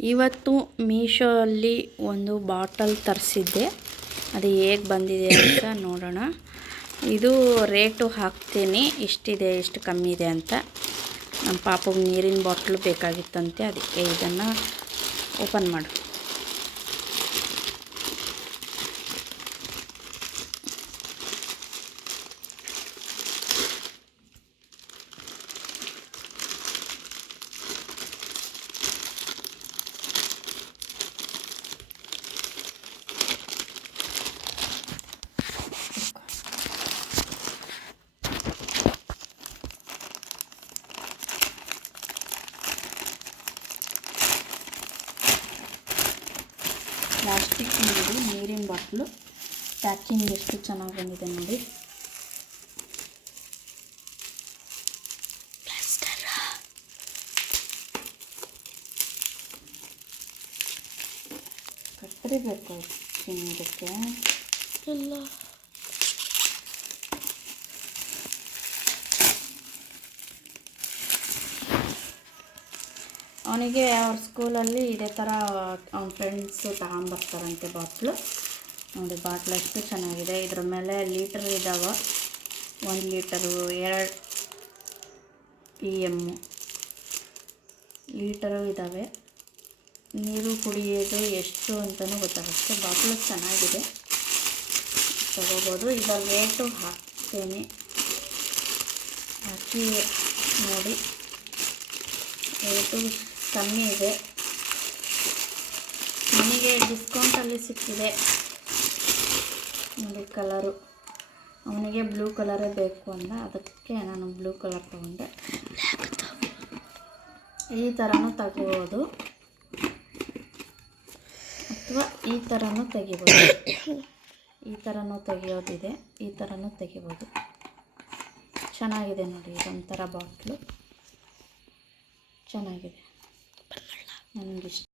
ಇವತ್ತು ಮೀಶೋ ಅಲ್ಲಿ ಒಂದು ಬಾಟಲ್ ತರಿಸಿದ್ದೆ. ಅದು ಹೇಗೆ ಬಂದಿದೆ ಅಂತ ನೋಡೋಣ. ಇದು ರೇಟು ಹಾಕ್ತೀನಿ. ಇಷ್ಟಿದೆ ಎಷ್ಟು ಕಮ್ಮಿ ಇದೆ ಅಂತ. ನಮ್ಮ ಪಾಪಗೆ ನೀರಿನ ಬಾಟ್ಲು ಬೇಕಾಗಿತ್ತಂತೆ, ಅದಕ್ಕೆ ಇದನ್ನು ಓಪನ್ ಮಾಡು. ಪ್ಲಾಸ್ಟಿಕ್ ನೀರು ನೀರಿನ ಬಾಟ್ಲು ಪ್ಯಾಕಿಂಗ್ ಎಷ್ಟು ಚೆನ್ನಾಗಿ ಬಂದಿದೆ ನೋಡಿ ಕತ್ತರಿ ಬೇಕು ಇದಕ್ಕೆ ಅವನಿಗೆ ಅವ್ರ ಸ್ಕೂಲಲ್ಲಿ ಇದೇ ಥರ ಅವ್ನ ಫ್ರೆಂಡ್ಸು ತಗೊಂಬರ್ತಾರಂತೆ ಬಾಟ್ಲು. ನೋಡಿ ಬಾಟ್ಲು ಅಷ್ಟು ಚೆನ್ನಾಗಿದೆ. ಇದ್ರ ಮೇಲೆ ಲೀಟರ್ ಇದ್ದಾವೆ ಒಂದು ಲೀಟರು ಎರಡು ಪಿ ಎಮ್ಮು ಲೀಟರು ಇದ್ದಾವೆ ನೀರು ಕುಡಿಯೋದು ಎಷ್ಟು ಅಂತಲೂ ಗೊತ್ತಾಗುತ್ತೆ. ಬಾಟ್ಲು ಚೆನ್ನಾಗಿದೆ. ತಗೋಬೋದು. ಇದರ ರೇಟು ಹಾಕ್ತೇನೆ. ಹಾಕಿ ನೋಡಿ. ರೇಟು ಕಮ್ಮಿ ಇದೆ. ನನಗೆ ಡಿಸ್ಕೌಂಟಲ್ಲಿ ಸಿಕ್ಕಿದೆ. ನೋಡಿ ಕಲರು ಅವನಿಗೆ ಬ್ಲೂ ಕಲರೇ ಬೇಕು ಅಂದ. ಅದಕ್ಕೆ ನಾನು ಬ್ಲೂ ಕಲರ್ ತೊಗೊಂಡೆ. ಈ ಥರನೂ ತಗೋಬೋದು. ಅಥವಾ ಈ ಥರನೂ ತೆಗಿಬೋದು. ಈ ಥರನೂ ತೆಗಿಯೋದಿದೆ. ಈ ಥರನೂ ತೆಗಿಬೋದು. ಚೆನ್ನಾಗಿದೆ ನೋಡಿ ಇದೊಂಥರ ಬಾಟ್ಲು ಚೆನ್ನಾಗಿದೆ. 嗯，对。